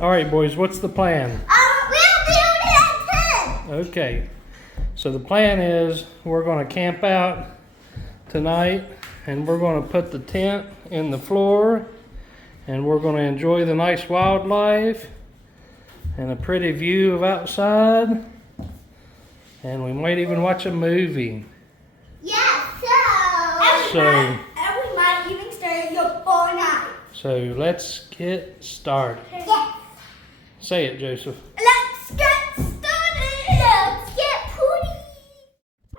All right, boys, what's the plan? We'll build a tent. Okay, so the plan is we're going to camp out tonight and we're going to put the tent in the floor and we're going to enjoy the nice wildlife and a pretty view of outside, and we might even watch a movie. Yeah, So and we might even stay up all night. So let's get started. Yes. Say it, Joseph. Let's get started. Let's get putty.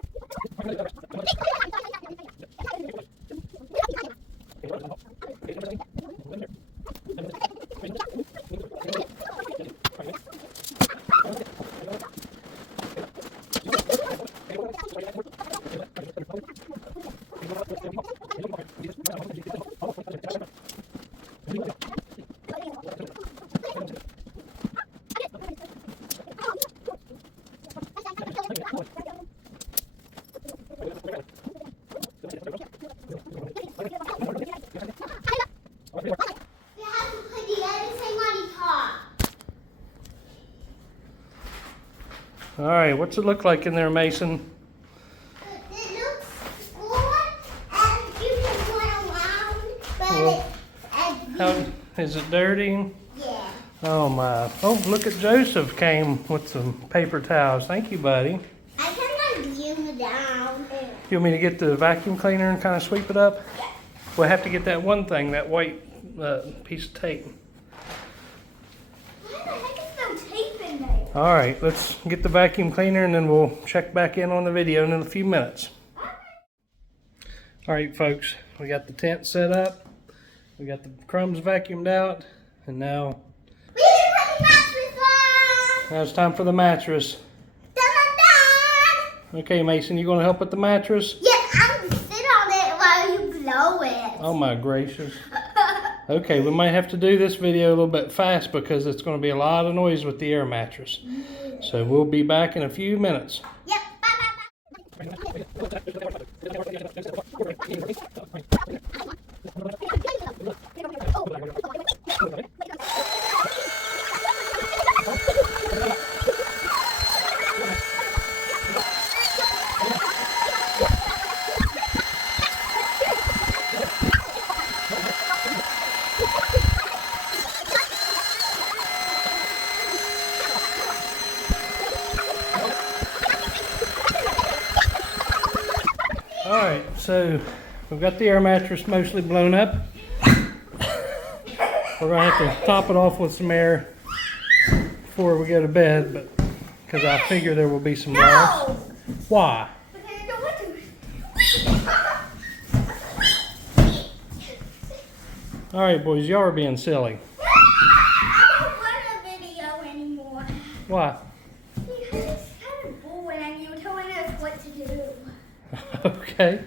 All right, what's it look like in there, Mason? It looks good, and you can run around, but Well, How is it dirty? yeah. Oh my! Oh, look at Joseph came with some paper towels. Thank you, buddy. I can like zoom it down. You want me to get the vacuum cleaner and kind of sweep it up? We'll have to get that one thing, that white piece of tape. Why the heck is no tape in there? All right, let's get the vacuum cleaner and then we'll check back in on the video in a few minutes. All right, folks, we got the tent set up. We got the crumbs vacuumed out, and now We didn't put the mattress on. it's time for the mattress. Dun, dun, dun. Okay, Mason, you gonna help with the mattress? Yes, I'm gonna sit on it while you blow it. Oh my gracious. Okay, we might have to do this video a little bit fast because it's going to be a lot of noise with the air mattress. So we'll be back in a few minutes. Yep. Bye, bye, All right, so we've got the air mattress mostly blown up. We're going to have to top it off with some air before we go to bed, but because I figure there will be some loss. No. Why? Because I don't want to. All right, boys, y'all are being silly. I don't want a video anymore. Why? Because it's kind of boring and you were telling us what to do. Okay.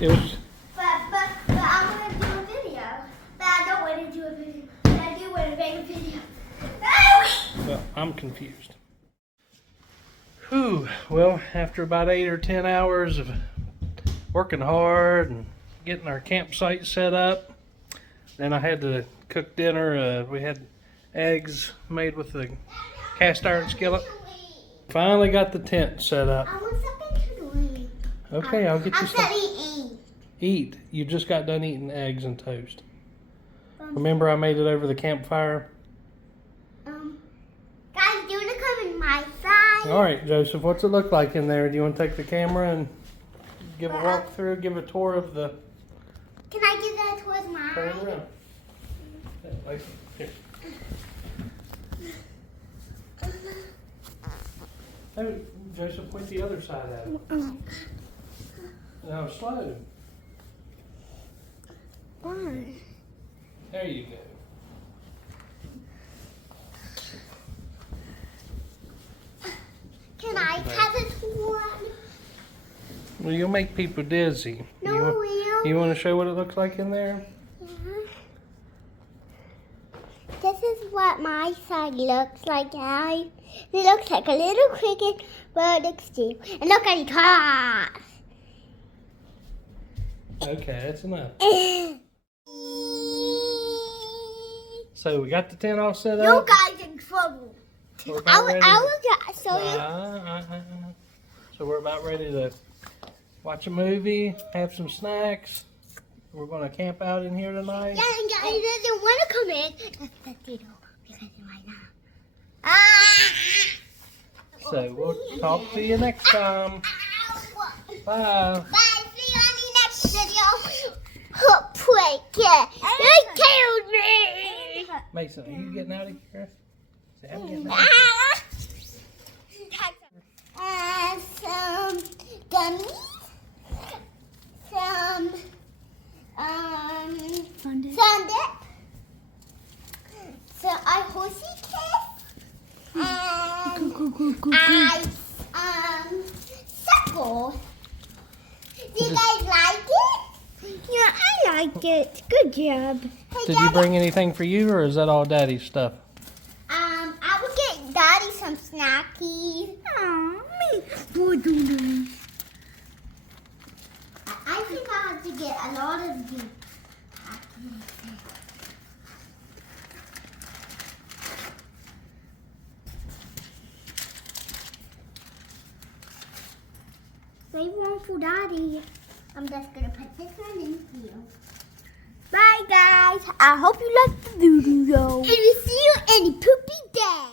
It was. But I want to do a video. But I don't want to do a video. But I do want to make a video. Well, I'm confused. Whew. Well, after about 8 or 10 hours of working hard and getting our campsite set up, then I had to cook dinner. We had eggs made with the cast iron skillet. Finally got the tent set up. I want something to eat. Okay, I'll get you I'm some. studying. Eat. You just got done eating eggs and toast. Remember I made it over the campfire? Guys, do you want to come in my side? All right, Joseph, what's it look like in there? Do you want to take the camera and give a walkthrough, give a tour of the... Can I give that towards mine? Turn around. Here. Oh, Joseph, point the other side at it. Now, slow. Why? There you go. Can I have this one? Well, you'll make people dizzy. No, You want to show what it looks like in there? This is what my side looks like, guys. It looks like a little cricket, but it looks deep. And look at it toss. Okay, that's enough. So we got the tent all set You up. guys in trouble. We're about ready to- I will show you. So we're about ready to watch a movie, have some snacks. We're going to camp out in here tonight. Yeah, and guys doesn't want to come in. That's the door because it might not. Ah! So we'll talk to you next time. Bye. Bye. See you on the next video. Oh, poor cat. They killed me. Mason, are you getting out of here? Say, I'm getting out. Some gummies. Some sun dip. So I horsey kiss. And circle. Do you guys like it? Yeah, I like it. Good job. Hey, Did you bring anything for you, or is that all Daddy's stuff? I will get Daddy some snackies. Me. I think I have to get a lot of these. Save one for Daddy. I'm just gonna put this one in here. Bye guys. I hope you liked the video. And we'll see you any poopy day.